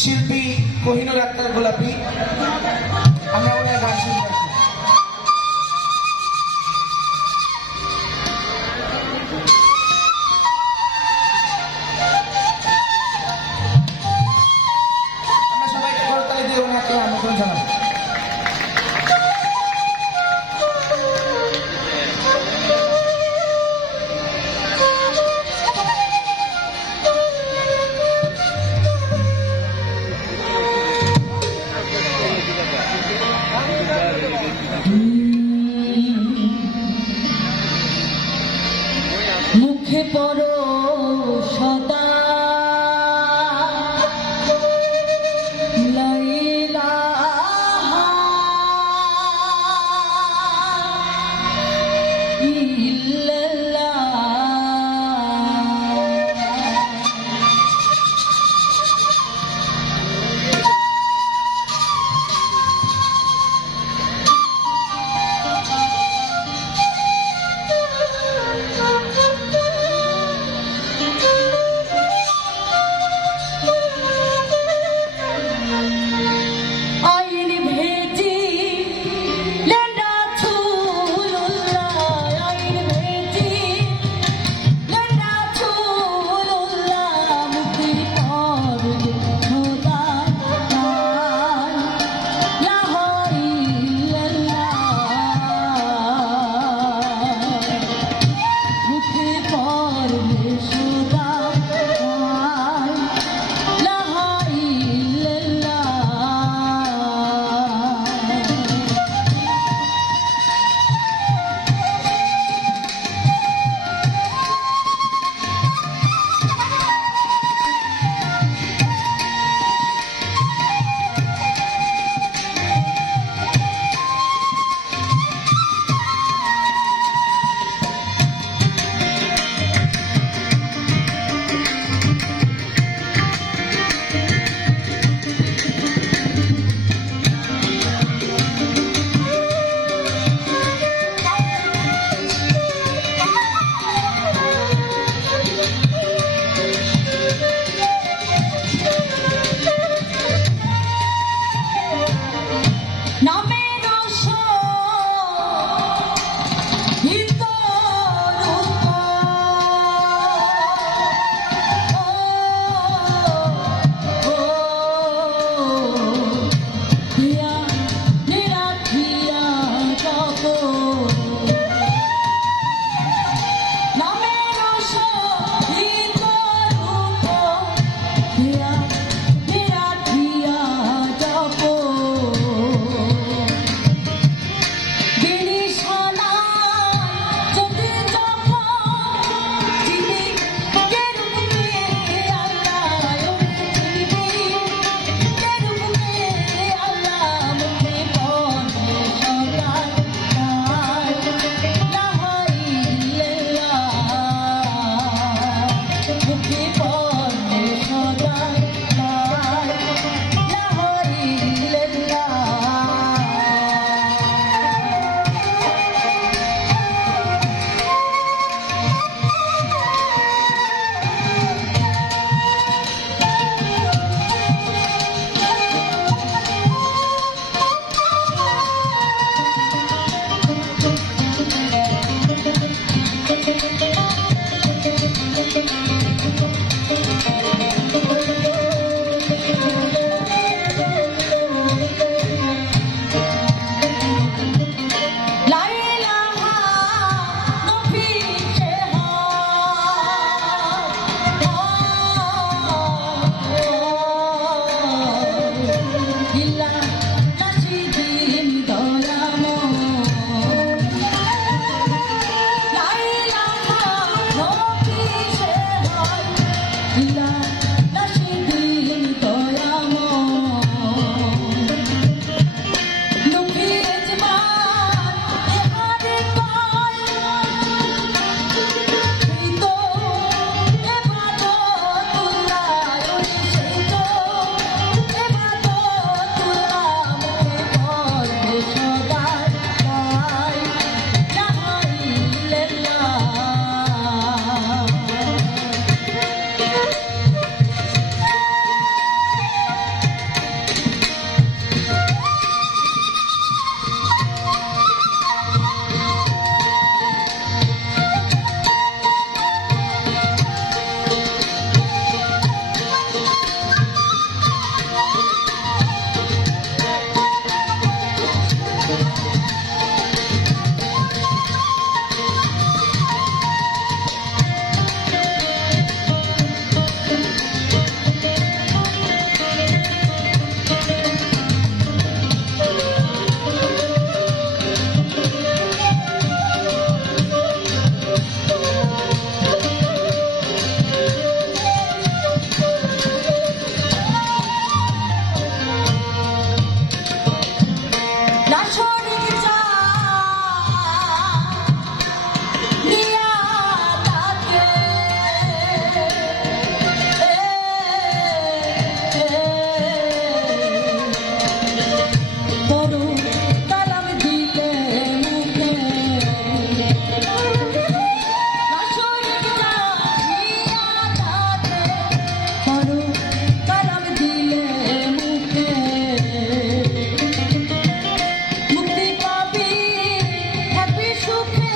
শিল্পী, কহিনুর আক্তার, গোলাপি। আমরা ওনার গান শুনতে আমরা সবাইকে করতালি দিয়ে ওনাকে আমন্ত্রণ জানাব। সুখে